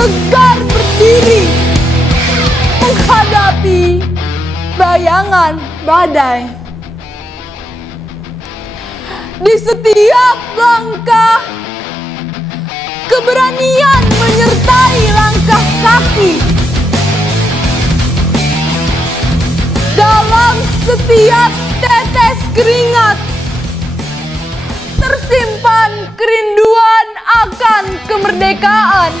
tegar berdiri menghadapi bayangan badai. Di setiap langkah, keberanian menyertai langkah kaki. Dalam setiap tetes keringat, tersimpan kerinduan akan kemerdekaan.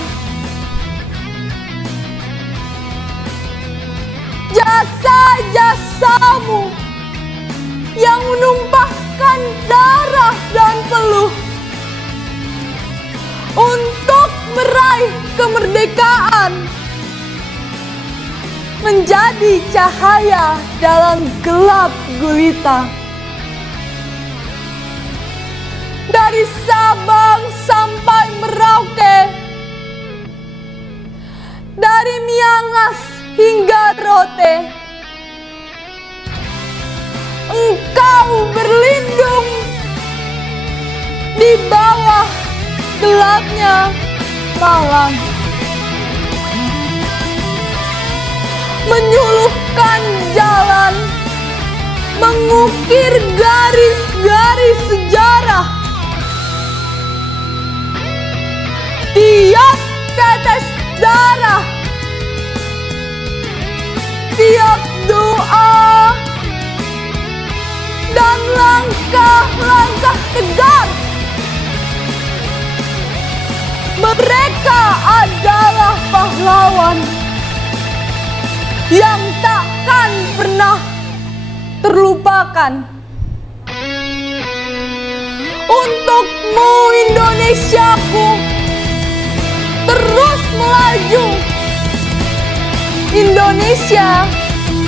Jasa-jasamu yang menumpahkan darah dan peluh untuk meraih kemerdekaan menjadi cahaya dalam gelap gulita. Dari Sabang sampai Merauke, dari Miangas hingga Rote, engkau berlindung di bawah gelapnya malam, menyuluhkan jalan, mengukir garis-garis sejarah. Tiap tetes darah, tiap doa, dan langkah-langkah tegar, mereka adalah pahlawan yang takkan pernah terlupakan. Untukmu Indonesiaku, terus melaju, Indonesia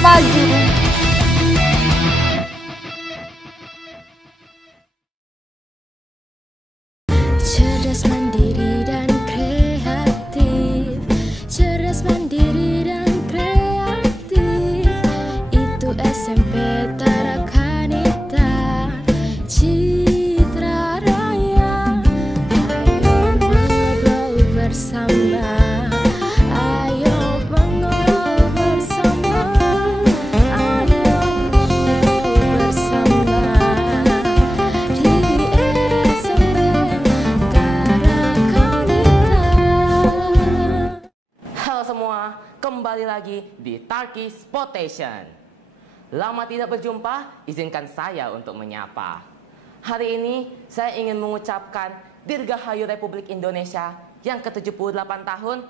maju. Cerdas, mandiri dan kreatif. Cerdas, mandiri dan kreatif. Itu SMP Tarakanita Citra Raya. Ayo mengobrol bersama. Ayo mengobrol bersama. Ayo mengobrol bersama. Di SMP Tarakanita. Halo semua, kembali lagi di Tarki Spotation. Lama tidak berjumpa, izinkan saya untuk menyapa. Hari ini saya ingin mengucapkan Dirgahayu Republik Indonesia yang ke-78 tahun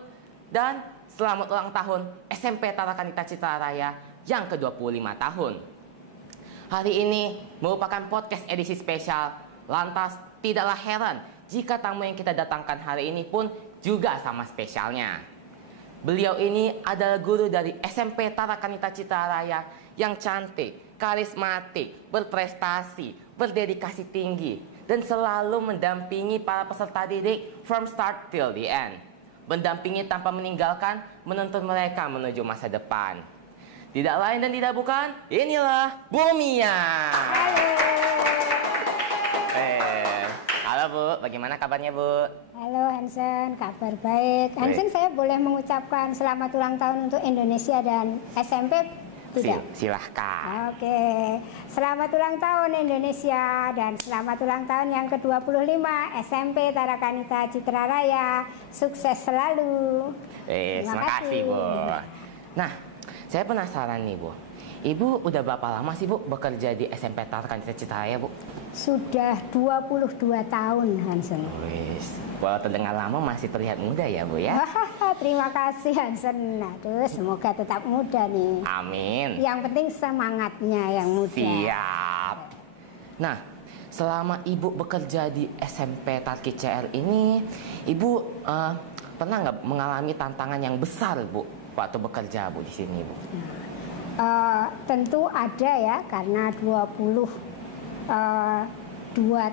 dan selamat ulang tahun SMP Tarakanita Citra Raya yang ke-25 tahun. Hari ini merupakan podcast edisi spesial, lantas tidaklah heran jika tamu yang kita datangkan hari ini pun juga sama spesialnya. Beliau ini adalah guru dari SMP Tarakanita Citra Raya yang cantik, karismatik, berprestasi, berdedikasi tinggi, dan selalu mendampingi para peserta didik from start till the end. Mendampingi tanpa meninggalkan, menuntun mereka menuju masa depan. Tidak lain dan tidak bukan, inilah Bu Mia. Halo Bu, bagaimana kabarnya Bu? Halo Hansen, kabar baik. Hansen, saya boleh mengucapkan selamat ulang tahun untuk Indonesia dan SMP tidak? Silahkan. Oke, selamat ulang tahun Indonesia dan selamat ulang tahun yang ke-25 SMP Tarakanita Citra Raya. Sukses selalu. Terima kasih Bu. Nah, saya penasaran nih Bu. Ibu udah berapa lama sih Bu bekerja di SMP Tarakanita Citra Raya Bu? Sudah 22 tahun Hansen. Wis, kalau terdengar lama masih terlihat muda ya Bu ya? Terima kasih Hansen. Aduh, semoga tetap muda nih. Amin. Yang penting semangatnya yang muda. Siap. Nah, selama Ibu bekerja di SMP Tarki CR ini, Ibu pernah nggak mengalami tantangan yang besar Bu waktu bekerja Bu di sini Bu? Tentu ada ya, karena 22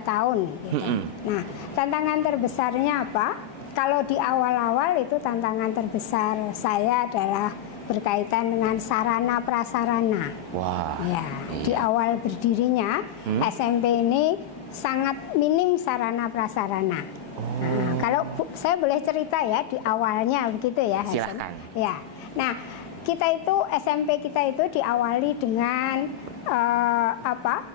tahun gitu. Nah, tantangan terbesarnya apa? Kalau di awal-awal itu tantangan terbesar saya adalah berkaitan dengan sarana prasarana. Wah. Ya, di awal berdirinya SMP ini sangat minim sarana prasarana. Nah, kalau saya boleh cerita ya di awalnya begitu ya, Hasan. Silakan. Ya. Nah, kita itu SMP kita itu diawali dengan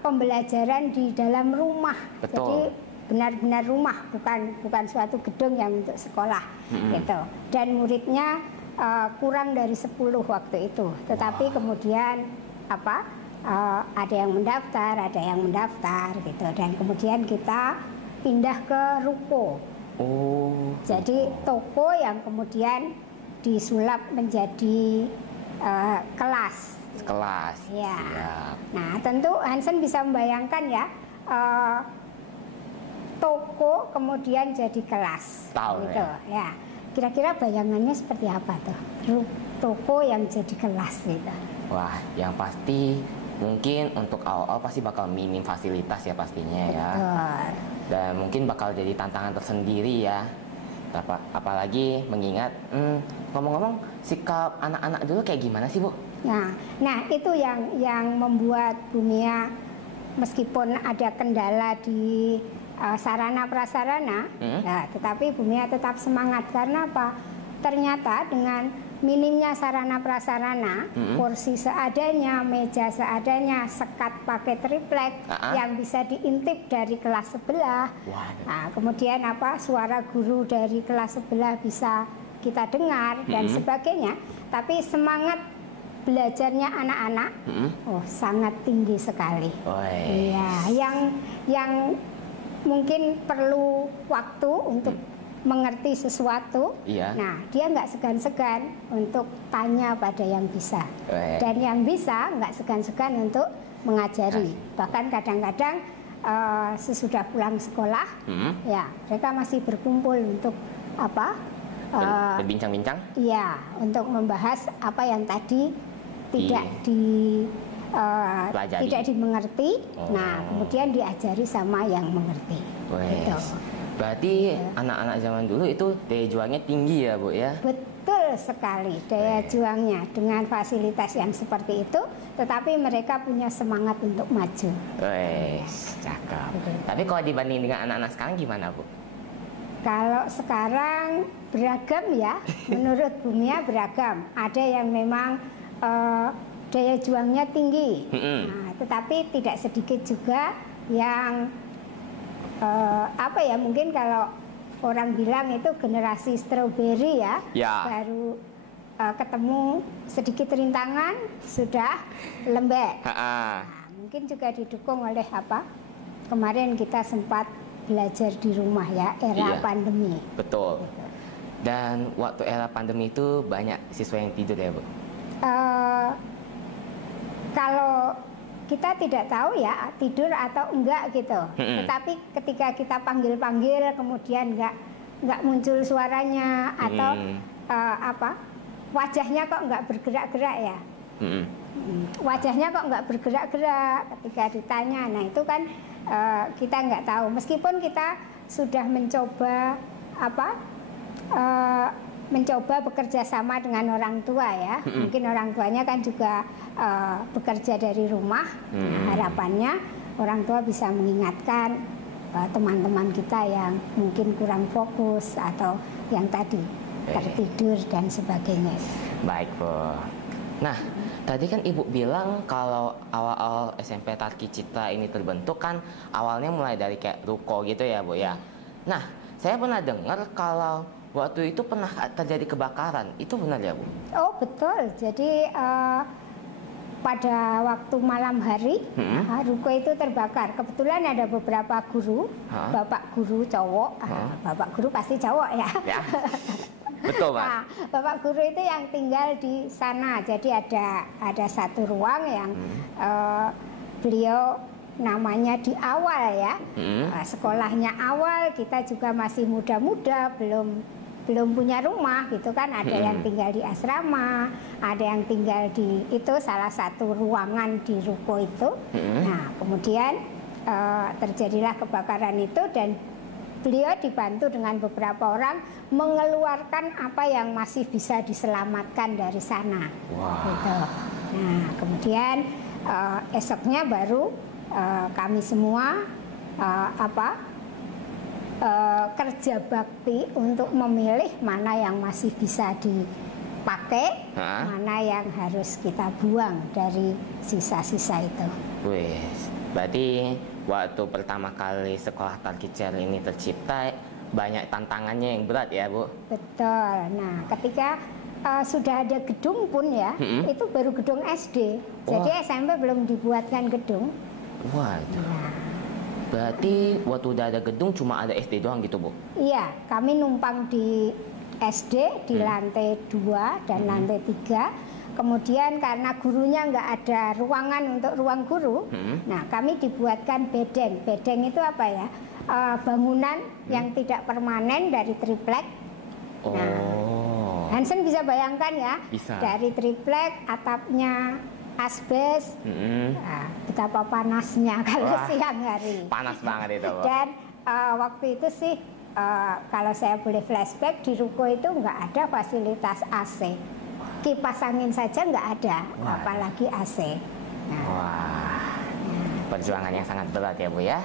pembelajaran di dalam rumah. Betul. Jadi benar-benar rumah, bukan suatu gedung yang untuk sekolah gitu. Dan muridnya kurang dari 10 waktu itu. Tetapi kemudian ada yang mendaftar gitu, dan kemudian kita pindah ke ruko. Jadi toko yang kemudian disulap menjadi kelas. Ya. Siap. Nah, tentu Hansen bisa membayangkan ya, toko kemudian jadi kelas. Tahu gitu ya. Kira-kira bayangannya seperti apa tuh? Toko yang jadi kelas gitu. Wah, yang pasti mungkin untuk awal-awal pasti bakal minim fasilitas ya pastinya ya. Betul. Dan mungkin bakal jadi tantangan tersendiri ya. Apalagi mengingat ngomong-ngomong sikap anak-anak dulu kayak gimana sih, Bu? Nah itu yang membuat Bu Mia meskipun ada kendala di sarana prasarana, tetapi Bu Mia tetap semangat. Karena apa? Ternyata dengan minimnya sarana prasarana, kursi seadanya, meja seadanya, sekat pakai triplek yang bisa diintip dari kelas sebelah. Nah, kemudian suara guru dari kelas sebelah bisa kita dengar dan sebagainya. Tapi semangat belajarnya anak-anak sangat tinggi sekali. Iya, yang mungkin perlu waktu untuk mengerti sesuatu. Nah, dia nggak segan-segan untuk tanya pada yang bisa, dan yang bisa nggak segan-segan untuk mengajari. Bahkan kadang-kadang sesudah pulang sekolah, ya mereka masih berkumpul untuk berbincang-bincang. Iya, untuk membahas apa yang tadi tidak dimengerti. Nah, kemudian diajari sama yang mengerti. Gitu. Berarti anak-anak zaman dulu itu daya juangnya tinggi ya, Bu ya? Betul sekali, daya juangnya dengan fasilitas yang seperti itu, tetapi mereka punya semangat untuk maju. Cakep. Tapi kalau dibanding dengan anak-anak sekarang gimana, Bu? Kalau sekarang beragam ya, menurut Bu Mia beragam. Ada yang memang daya juangnya tinggi, tetapi tidak sedikit juga yang mungkin kalau orang bilang itu generasi stroberi ya. Baru ketemu sedikit rintangan sudah lembek. Mungkin juga didukung oleh kemarin kita sempat belajar di rumah ya, era pandemi. Betul. Dan waktu era pandemi itu banyak siswa yang tidur ya, Bu? Kalau kita tidak tahu ya tidur atau enggak gitu. Tetapi ketika kita panggil-panggil kemudian enggak muncul suaranya atau wajahnya kok enggak bergerak-gerak ya. Wajahnya kok enggak bergerak-gerak ketika ditanya. Nah, itu kan kita enggak tahu. Meskipun kita sudah mencoba mencoba bekerja sama dengan orang tua ya. Mungkin orang tuanya kan juga bekerja dari rumah. Harapannya orang tua bisa mengingatkan teman-teman kita yang mungkin kurang fokus atau yang tadi tertidur dan sebagainya. Baik, Bu. Nah, tadi kan Ibu bilang kalau awal-awal SMP Tarki Citra ini terbentuk kan awalnya mulai dari kayak ruko gitu ya, Bu ya. Nah, saya pernah dengar kalau waktu itu pernah terjadi kebakaran. Itu benar ya, Bu? Oh, betul. Jadi pada waktu malam hari ruko itu terbakar. Kebetulan ada beberapa guru, bapak guru cowok, bapak guru pasti cowok ya. Betul, Pak. Nah, bapak guru itu yang tinggal di sana. Jadi ada satu ruang yang beliau namanya di awal ya. Sekolahnya awal, kita juga masih muda-muda, belum punya rumah gitu kan. Ada yang tinggal di asrama, ada yang tinggal di itu salah satu ruangan di ruko itu. Nah, kemudian terjadilah kebakaran itu dan beliau dibantu dengan beberapa orang mengeluarkan apa yang masih bisa diselamatkan dari sana. Gitu. Nah, kemudian esoknya baru kami semua kerja bakti untuk memilih mana yang masih bisa dipakai, mana yang harus kita buang dari sisa-sisa itu. Wih, berarti waktu pertama kali sekolah Turkish Chair ini tercipta banyak tantangannya yang berat ya, Bu? Betul. Nah, ketika sudah ada gedung pun ya, itu baru gedung SD. Jadi SMP belum dibuatkan gedung. Wah, berarti waktu udah ada gedung cuma ada SD doang gitu, Bu? Iya, kami numpang di SD di lantai 2 dan lantai 3. Kemudian karena gurunya nggak ada ruangan untuk ruang guru, nah kami dibuatkan bedeng. Bedeng itu apa ya? Bangunan yang tidak permanen dari triplek. Nah, Hansen bisa bayangkan ya, bisa. Dari triplek, atapnya asbes, nah, betapa panasnya kalau siang hari. Panas banget itu, Bu. Dan waktu itu sih, kalau saya boleh flashback, di ruko itu nggak ada fasilitas AC. Kipas angin saja nggak ada, apalagi AC. Nah, perjuangan yang sangat berat ya, Bu ya?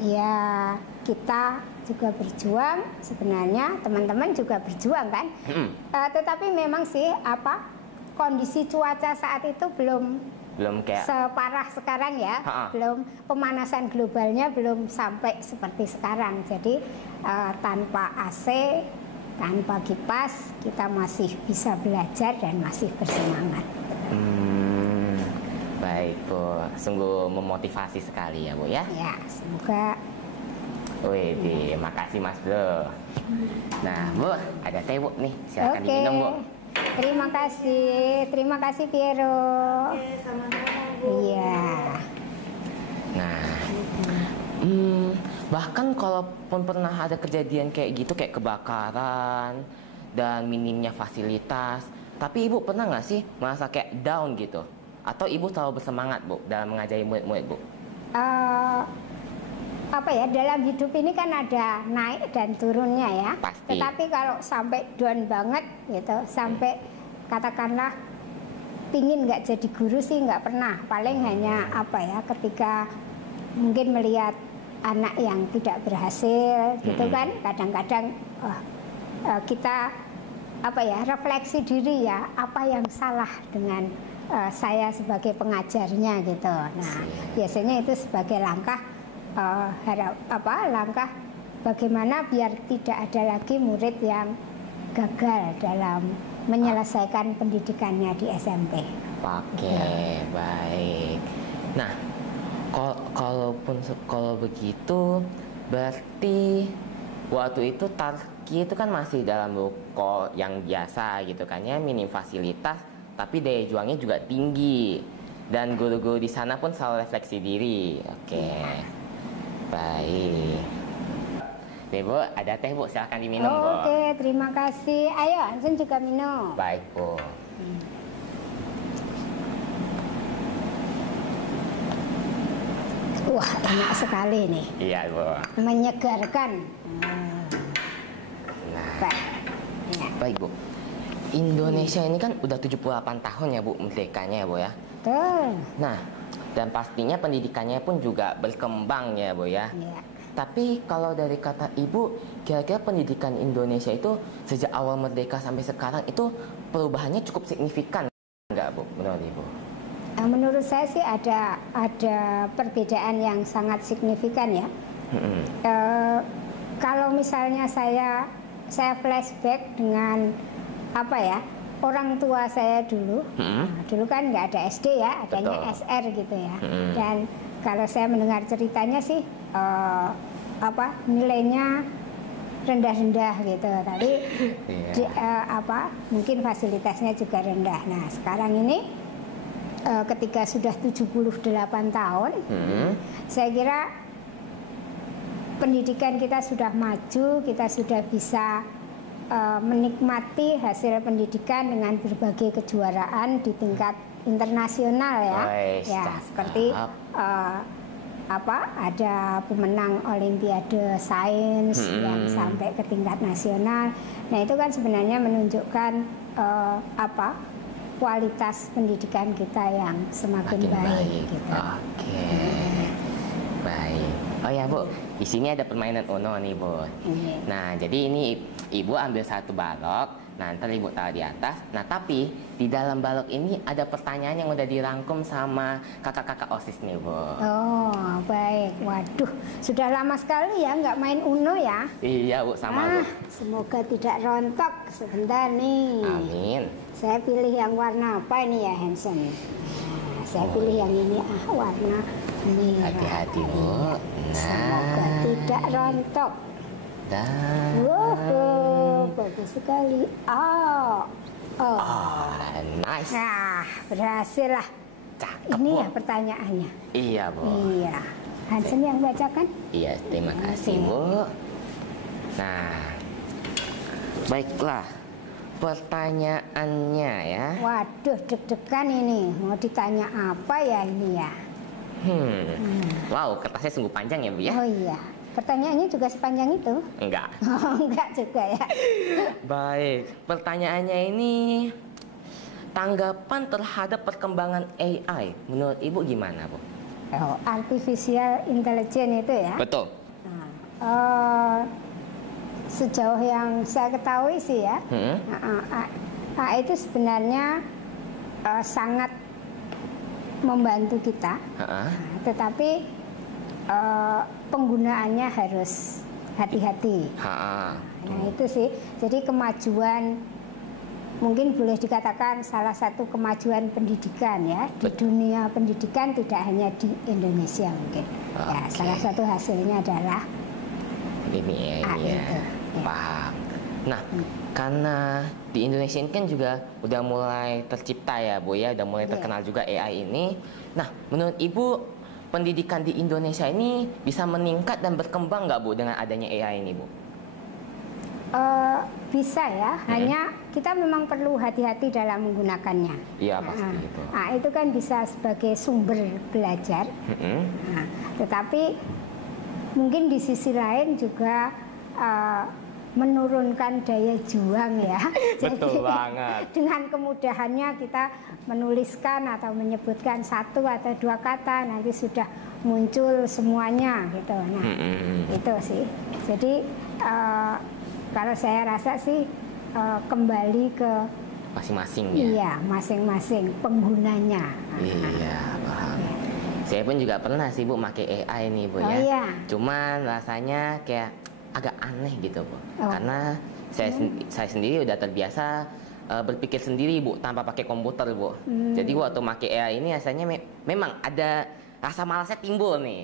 Ya, kita juga berjuang, sebenarnya teman-teman juga berjuang kan. Tetapi memang sih kondisi cuaca saat itu belum kayak separah sekarang ya. Belum, pemanasan globalnya belum sampai seperti sekarang. Jadi tanpa AC, tanpa kipas, kita masih bisa belajar dan masih bersemangat. Baik, Bu. Sungguh memotivasi sekali ya, Bu ya? Ya, semoga. Wih, makasih Mas Bro. Nah, Bu, ada teh, Bu nih. Silakan diminum, Bu. Terima kasih Piero. Sama-sama, Bu. Iya. Nah, bahkan kalaupun pernah ada kejadian kayak gitu, kayak kebakaran dan minimnya fasilitas, tapi Ibu pernah nggak sih merasa kayak down gitu? Atau Ibu selalu bersemangat, Bu, dalam mengajari murid-murid, Bu? Dalam hidup ini kan ada naik dan turunnya ya. Pasti. Tetapi kalau sampai down banget gitu, sampai katakanlah pingin nggak jadi guru sih nggak pernah. Paling hanya ketika mungkin melihat anak yang tidak berhasil gitu kan, kadang-kadang kita refleksi diri ya, apa yang salah dengan saya sebagai pengajarnya gitu. Nah, biasanya itu sebagai langkah langkah bagaimana biar tidak ada lagi murid yang gagal dalam menyelesaikan pendidikannya di SMP. Oke, baik. Nah, kalau begitu berarti waktu itu Tarki itu kan masih dalam ruko yang biasa gitu kan ya, minim fasilitas, tapi daya juangnya juga tinggi dan guru-guru di sana pun selalu refleksi diri. Oke, baik. Nih, Bu, ada teh, Bu, silahkan diminum, Bu. Oke, terima kasih. Ayo, Hansen juga minum. Baik, Bu. Wah, enak sekali nih. Iya, Bu. Menyegarkan. Nah, baik, Bu. Indonesia ini kan udah 78 tahun ya, Bu, merdekanya ya, Bu ya. Betul. Nah, dan pastinya pendidikannya pun juga berkembang ya, Bu ya. Iya. Tapi kalau dari kata Ibu, kira-kira pendidikan Indonesia itu sejak awal merdeka sampai sekarang itu perubahannya cukup signifikan nggak, Bu, menurut Ibu? Menurut saya sih ada perbedaan yang sangat signifikan ya. Kalau misalnya saya flashback dengan orang tua saya dulu, dulu kan nggak ada SD ya, adanya Betul. SR gitu ya. Dan kalau saya mendengar ceritanya sih nilainya rendah-rendah gitu, tapi mungkin fasilitasnya juga rendah. Nah, sekarang ini ketika sudah 78 tahun, saya kira pendidikan kita sudah maju, kita sudah bisa menikmati hasil pendidikan dengan berbagai kejuaraan di tingkat internasional ya. Ya, seperti ada pemenang Olimpiade Sains yang sampai ke tingkat nasional. Nah, itu kan sebenarnya menunjukkan kualitas pendidikan kita yang semakin baik. Gitu. Oke, baik. Oh ya, ya Bu, di sini ada permainan Uno nih Bu. Iya. Nah, jadi ini Ibu ambil satu balok, nah ntar Ibu taruh di atas. Nah, tapi di dalam balok ini ada pertanyaan yang udah dirangkum sama kakak-kakak OSIS nih Bu. Oh, baik. Waduh, sudah lama sekali ya nggak main Uno ya. Iya Bu, sama Bu. Semoga tidak rontok. Sebentar nih. Amin. Saya pilih yang warna apa ini ya, Hansen? Nah, saya pilih yang ini, warna merah. Hati-hati Bu. Semoga Nah, tidak rontok. dan Wow, bagus sekali. Oh, nice. nah berhasil lah. Cakep Ini Bu. ya pertanyaannya. Iya Bu. Iya, Hansen yang bacakan. Iya, terima kasih Bu. Nah, baiklah pertanyaannya ya. Waduh, deg-degan ini. Mau ditanya apa ya ini ya? Wow, kertasnya sungguh panjang ya Bu ya? Oh iya, pertanyaannya juga sepanjang itu? Enggak. Oh, enggak juga ya. Baik, pertanyaannya ini tanggapan terhadap perkembangan AI menurut Ibu gimana Bu? Oh, artificial intelligence itu ya? Betul. Nah, sejauh yang saya ketahui sih ya, AI itu sebenarnya sangat membantu kita, tetapi penggunaannya harus hati-hati. Nah itu sih, jadi kemajuan mungkin boleh dikatakan salah satu kemajuan pendidikan ya di dunia pendidikan, tidak hanya di Indonesia mungkin. Ya, salah satu hasilnya adalah ini ya, paham. Nah, karena di Indonesia ini kan juga udah mulai tercipta ya Bu ya, udah mulai terkenal juga AI ini. Nah, menurut Ibu pendidikan di Indonesia ini bisa meningkat dan berkembang nggak Bu dengan adanya AI ini Bu? Bisa ya, hanya kita memang perlu hati-hati dalam menggunakannya. Iya pasti itu. Nah, itu kan bisa sebagai sumber belajar, nah, tetapi mungkin di sisi lain juga menurunkan daya juang ya. Betul Jadi, banget. dengan kemudahannya kita menuliskan atau menyebutkan satu atau dua kata, nanti sudah muncul semuanya gitu. Nah, itu sih. Jadi kalau saya rasa sih kembali ke masing-masing ya. Iya, masing-masing penggunanya. Iya, paham. Saya pun juga pernah sih Bu pakai AI nih Bu ya. Iya. Cuman rasanya kayak agak aneh gitu Bu. Karena saya sendiri udah terbiasa berpikir sendiri Bu tanpa pakai komputer Bu. Jadi waktu pakai AI ini rasanya memang ada rasa malasnya timbul nih.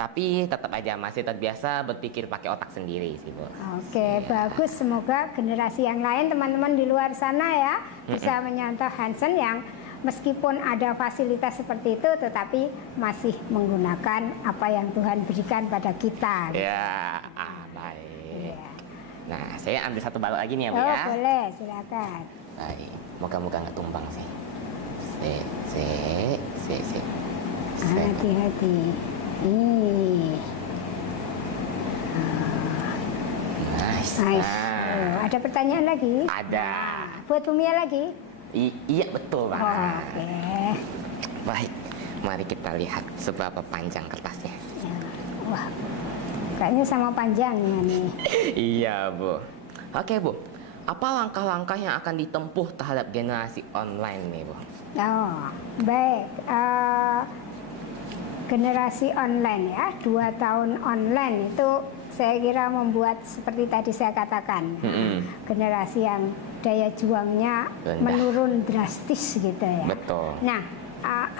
Tapi tetap aja masih terbiasa berpikir pakai otak sendiri sih Bu. Oke, bagus. Semoga generasi yang lain, teman-teman di luar sana ya, bisa menyontoh Hansen yang meskipun ada fasilitas seperti itu, tetapi masih menggunakan apa yang Tuhan berikan pada kita. Ya, baik. Ya. Nah, saya ambil satu balok lagi nih ya Bu Oh, ya. boleh, silakan. Baik, moga-moga nggak tumbang sih. Se. Hati-hati. Nice. Nice. Nah, Ada pertanyaan lagi? ada. Buat Bumia lagi? Iya betul banget. Oke. Baik, mari kita lihat seberapa panjang kertasnya. Ya. Wah, kayaknya sama panjangnya nih. Iya Bu. Oke Bu, apa langkah-langkah yang akan ditempuh terhadap generasi online nih Bu? Oh, baik. Generasi online ya, 2 tahun online itu saya kira membuat seperti tadi saya katakan, generasi yang daya juangnya rendah, menurun drastis gitu ya. Betul. Nah,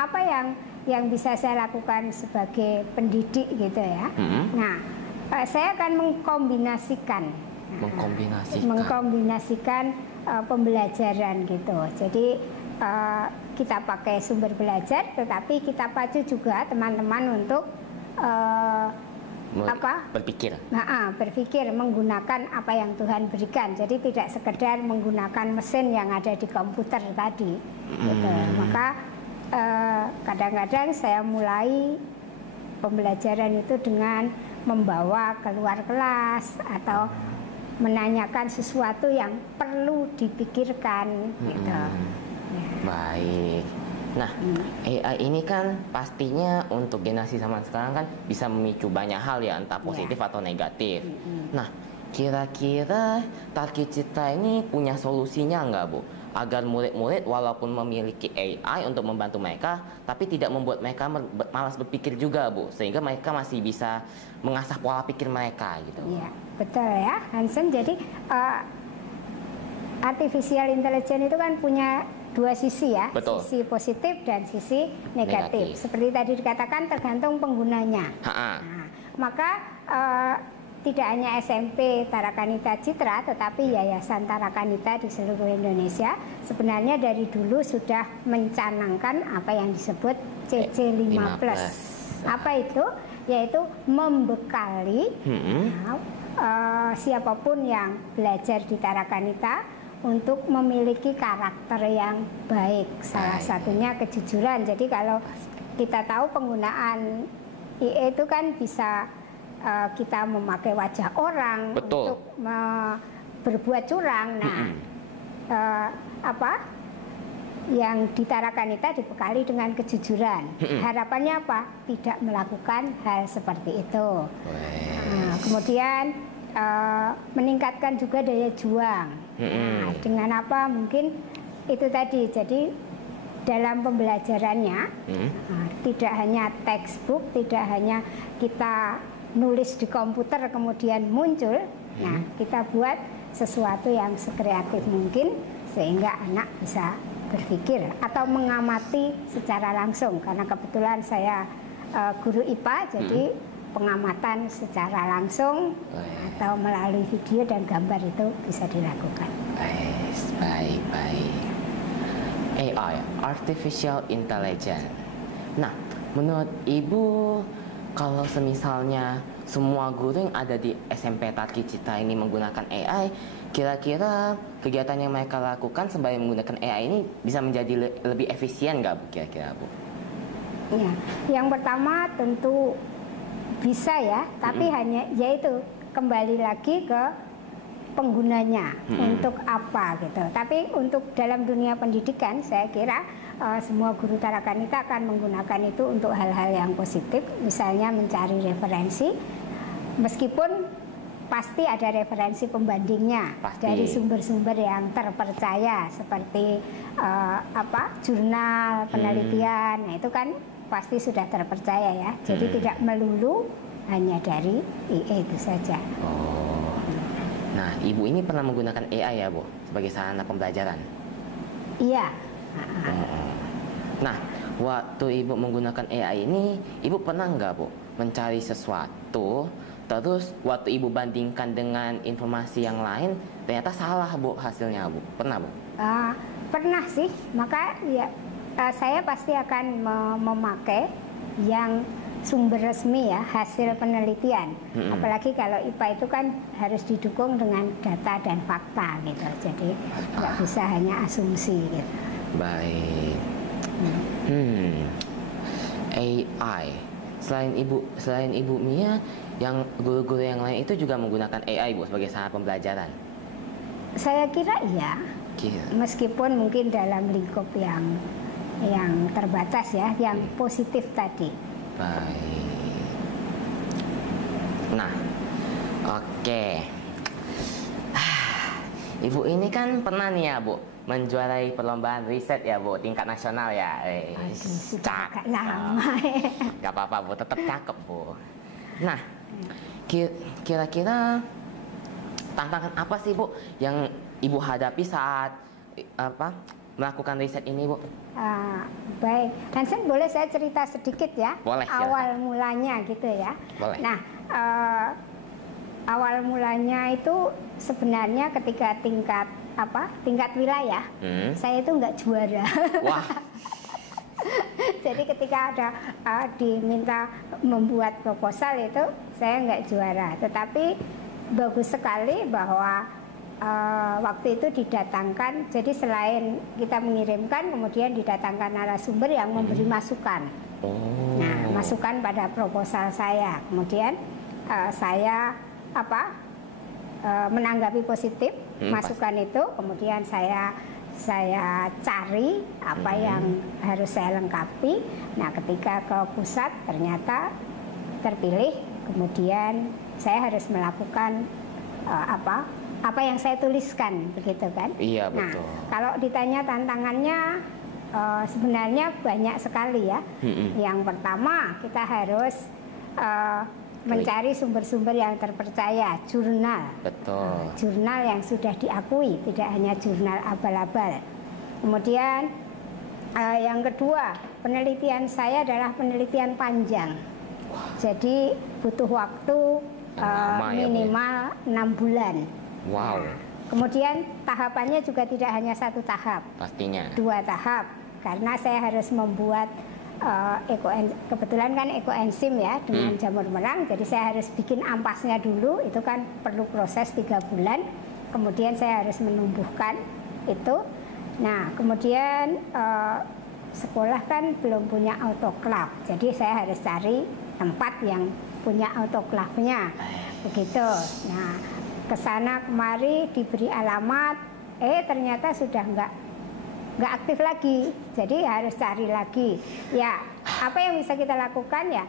apa yang bisa saya lakukan sebagai pendidik gitu ya? Nah, saya akan mengkombinasikan pembelajaran gitu. Jadi kita pakai sumber belajar, tetapi kita pacu juga teman-teman untuk berpikir menggunakan apa yang Tuhan berikan. Jadi tidak sekedar menggunakan mesin yang ada di komputer tadi. Gitu. Maka kadang-kadang saya mulai pembelajaran itu dengan membawa keluar kelas atau menanyakan sesuatu yang perlu dipikirkan gitu. Baik. Nah, AI ini kan pastinya untuk generasi zaman sekarang kan bisa memicu banyak hal ya, entah positif atau negatif. Nah, kira-kira Tarki Citra ini punya solusinya nggak, Bu? Agar murid-murid walaupun memiliki AI untuk membantu mereka, tapi tidak membuat mereka malas berpikir juga, Bu, sehingga mereka masih bisa mengasah pola pikir mereka gitu. Iya, betul ya, Hansen. Jadi artificial intelligence itu kan punya dua sisi ya, Betul. sisi positif dan sisi negatif. Seperti tadi dikatakan tergantung penggunanya. Nah, maka tidak hanya SMP Tarakanita Citra, tetapi Yayasan Tarakanita di seluruh Indonesia sebenarnya dari dulu sudah mencanangkan apa yang disebut CC5+. Apa itu? Yaitu membekali siapapun yang belajar di Tarakanita untuk memiliki karakter yang baik. Salah satunya kejujuran. Jadi kalau kita tahu penggunaan IE itu kan bisa kita memakai wajah orang untuk berbuat curang. Nah, yang di Tarakanita dibekali dengan kejujuran. Harapannya apa? Tidak melakukan hal seperti itu. Nah, kemudian meningkatkan juga daya juang. Nah, dengan apa? Mungkin itu tadi. Jadi dalam pembelajarannya tidak hanya textbook, tidak hanya kita nulis di komputer kemudian muncul. Nah, kita buat sesuatu yang sekreatif mungkin sehingga anak bisa berpikir atau mengamati secara langsung. Karena kebetulan saya guru IPA, jadi pengamatan secara langsung atau melalui video dan gambar itu bisa dilakukan. Baik. AI, Artificial Intelligence. Nah, menurut Ibu, kalau semisalnya semua guru yang ada di SMP Tarki Citra ini menggunakan AI, kira-kira kegiatan yang mereka lakukan sembari menggunakan AI ini bisa menjadi lebih efisien nggak, Bu? Kira-kira, Bu? Ya, yang pertama tentu bisa ya, tapi hanya yaitu kembali lagi ke penggunanya untuk apa gitu. Tapi untuk dalam dunia pendidikan saya kira semua guru Tarakanita akan menggunakan itu untuk hal-hal yang positif, misalnya mencari referensi, meskipun pasti ada referensi pembandingnya dari sumber-sumber yang terpercaya seperti jurnal penelitian. Nah, itu kan pasti sudah terpercaya ya. Jadi tidak melulu hanya dari IE itu saja. Nah, Ibu ini pernah menggunakan AI ya, Bu, sebagai sarana pembelajaran? Iya. Nah, waktu Ibu menggunakan AI ini, Ibu pernah nggak, Bu, mencari sesuatu, terus waktu Ibu bandingkan dengan informasi yang lain, ternyata salah, Bu, hasilnya, Bu? Pernah, Bu? Pernah sih, maka ya saya pasti akan memakai yang sumber resmi ya, hasil penelitian. Apalagi kalau IPA itu kan harus didukung dengan data dan fakta gitu. Jadi nggak bisa hanya asumsi gitu. Baik. AI. Selain Ibu Mia, yang guru-guru yang lain itu juga menggunakan AI, Bu, sebagai sarana pembelajaran? Saya kira iya. Meskipun mungkin dalam lingkup yang terbatas ya, yang positif tadi. Baik. Nah, oke. Ibu ini kan pernah nih ya, Bu, menjuarai perlombaan riset ya, Bu, tingkat nasional ya. Sudah agak lama ya. Gak apa-apa, Bu, tetap cakep, Bu. Nah, kira-kira tantangan apa sih, Bu, yang Ibu hadapi saat melakukan riset ini, Bu? Baik, Hansen, boleh saya cerita sedikit ya? Boleh, silakan. Awal mulanya gitu ya. Boleh. Nah, awal mulanya itu sebenarnya ketika tingkat wilayah, saya itu nggak juara. Wah. Jadi ketika ada diminta membuat proposal itu saya nggak juara. Tetapi bagus sekali bahwa waktu itu didatangkan, jadi selain kita mengirimkan, kemudian didatangkan narasumber yang memberi masukan. Nah, masukan pada proposal saya. Kemudian saya menanggapi positif masukan itu, kemudian saya saya cari apa yang harus saya lengkapi. Nah, ketika ke pusat ternyata terpilih, kemudian saya harus melakukan apa yang saya tuliskan, begitu kan? Iya, betul. Nah, kalau ditanya tantangannya sebenarnya banyak sekali ya. Yang pertama, kita harus mencari sumber-sumber yang terpercaya, jurnal. Betul. Jurnal yang sudah diakui, tidak hanya jurnal abal-abal. Kemudian yang kedua, penelitian saya adalah penelitian panjang. Jadi butuh waktu lama ya, Bu? minimal 6 bulan. Wow. Kemudian tahapannya juga tidak hanya satu tahap, Pastinya. 2 tahap. Karena saya harus membuat kebetulan kan ekoenzim ya dengan jamur merang, jadi saya harus bikin ampasnya dulu, itu kan perlu proses 3 bulan. Kemudian saya harus menumbuhkan itu. Nah, kemudian sekolah kan belum punya autoklav, jadi saya harus cari tempat yang punya autoklavnya, begitu. Nah, kesana kemari diberi alamat, ternyata sudah nggak aktif lagi, jadi harus cari lagi. Ya, apa yang bisa kita lakukan ya?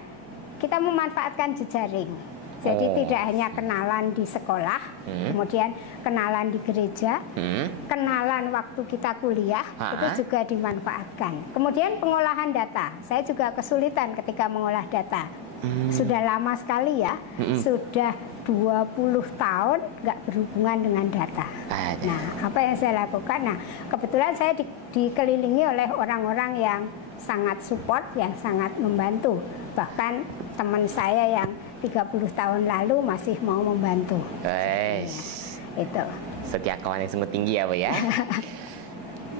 Kita memanfaatkan jejaring. Jadi tidak hanya kenalan di sekolah, kemudian kenalan di gereja, kenalan waktu kita kuliah, itu juga dimanfaatkan. Kemudian pengolahan data, saya juga kesulitan ketika mengolah data. Sudah lama sekali ya, sudah 20 tahun nggak berhubungan dengan data. Nah, apa yang saya lakukan? Nah, kebetulan saya dikelilingi oleh orang-orang yang sangat support, yang sangat membantu. Bahkan teman saya yang 30 tahun lalu masih mau membantu. Itu. Setia kawan yang sungguh tinggi ya, Bu ya.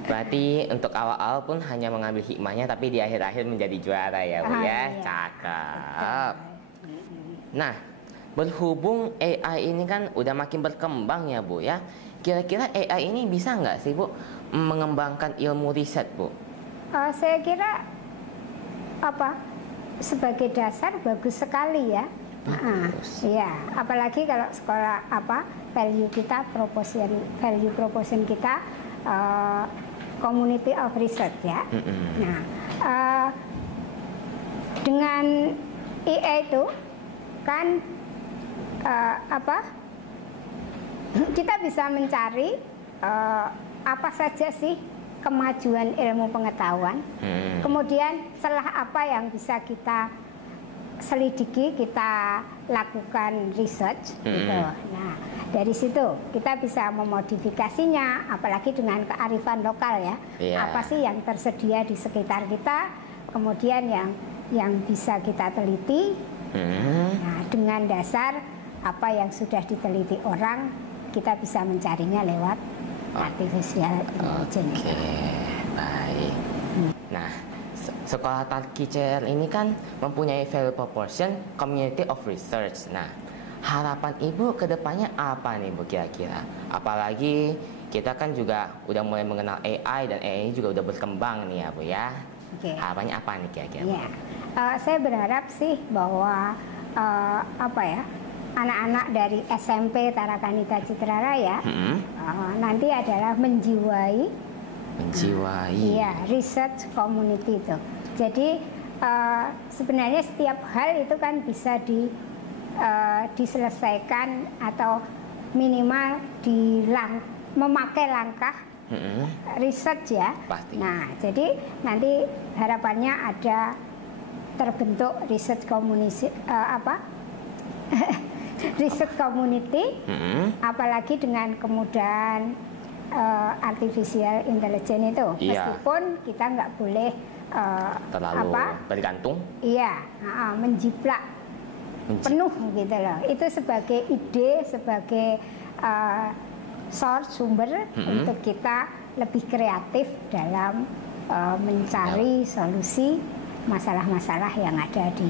Berarti untuk awal-awal pun hanya mengambil hikmahnya, tapi di akhir-akhir menjadi juara ya, Bu ya. Iya. Cakep. Nah, berhubung AI ini kan udah makin berkembang ya, Bu ya. Kira-kira AI ini bisa nggak sih, Bu, mengembangkan ilmu riset, Bu? Saya kira sebagai dasar bagus sekali ya. Iya, apalagi kalau sekolah value kita value proposition kita community of research ya. Nah, dengan AI itu kan kita bisa mencari apa saja sih kemajuan ilmu pengetahuan, kemudian celah apa yang bisa kita selidiki, kita lakukan research gitu. Nah, dari situ kita bisa memodifikasinya, apalagi dengan kearifan lokal ya. Apa sih yang tersedia di sekitar kita, kemudian yang bisa kita teliti. Nah, dengan dasar apa yang sudah diteliti orang, kita bisa mencarinya lewat artificial intelligence. Baik. Nah, sekolah Talkicer ini kan mempunyai value proposition community of research. Nah, harapan Ibu ke depannya apa nih, Bu, kira-kira? Apalagi kita kan juga udah mulai mengenal AI dan AI juga udah berkembang nih ya, Bu ya. Harapannya apa nih kira-kira? Ya. Saya berharap sih bahwa anak-anak dari SMP Tarakanita Citra Raya nanti adalah menjiwai research community itu. Jadi sebenarnya setiap hal itu kan bisa diselesaikan atau minimal memakai langkah research ya. Pasti. Nah, jadi nanti harapannya ada terbentuk research community research community, apalagi dengan kemudahan artificial intelligence itu, meskipun kita nggak boleh terlalu bergantung. Iya, menjiplak penuh gitu loh. Itu sebagai ide, sebagai source sumber untuk kita lebih kreatif dalam mencari solusi masalah-masalah yang ada di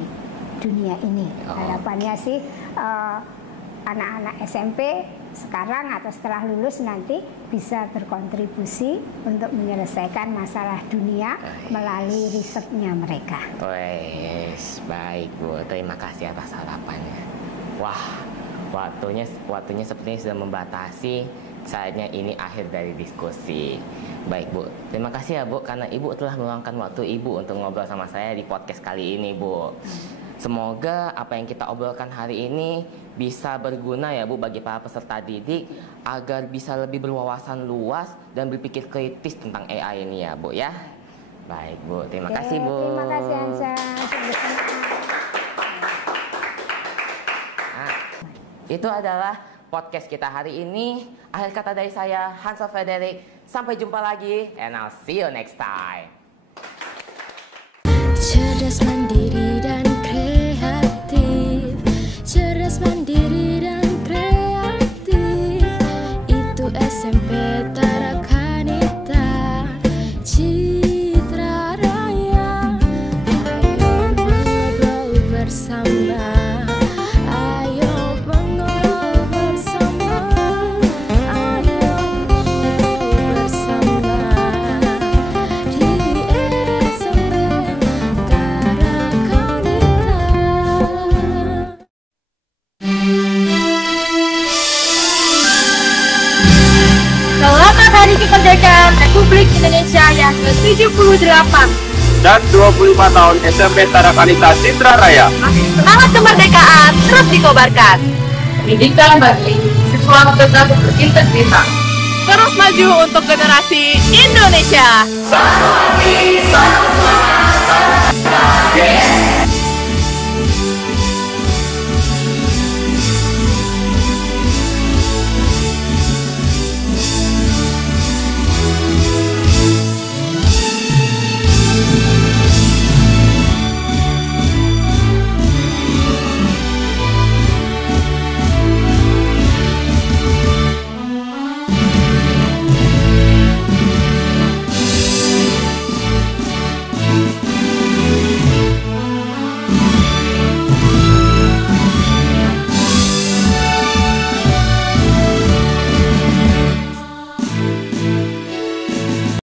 dunia ini. Harapannya sih anak-anak SMP sekarang atau setelah lulus nanti bisa berkontribusi untuk menyelesaikan masalah dunia melalui risetnya mereka. Baik, Bu. Terima kasih atas harapannya. Wah, waktunya sepertinya sudah membatasi. Saatnya ini akhir dari diskusi. Baik Bu, terima kasih ya Bu karena Ibu telah meluangkan waktu Ibu untuk ngobrol sama saya di podcast kali ini Bu. Semoga apa yang kita obrolkan hari ini bisa berguna ya Bu bagi para peserta didik agar bisa lebih berwawasan luas dan berpikir kritis tentang AI ini ya Bu ya. Baik Bu, terima kasih Bu. Terima kasih Hansa. Nah, itu adalah podcast kita hari ini. Akhir kata dari saya, Hansa Frederick. Sampai jumpa lagi, and I'll see you next time. Cerdas, mandiri, dan kreatif. Cerdas, mandiri, dan kreatif. Itu SMP Tarakanita Citra Raya. Ayo mengobrol bersama. Ayo mengobrol bersama. Ayo mengobrol bersama. Di SMP Tarakanita. Selamat Hari Kemerdekaan Republik Indonesia yang ke-78. Dan 25 tahun SMP Tarakanita Citra Raya. Semangat kemerdekaan terus dikobarkan. Pendidikan bagi siswa tetap berintegritas. Terus maju untuk generasi Indonesia. Satu hati, satu suara.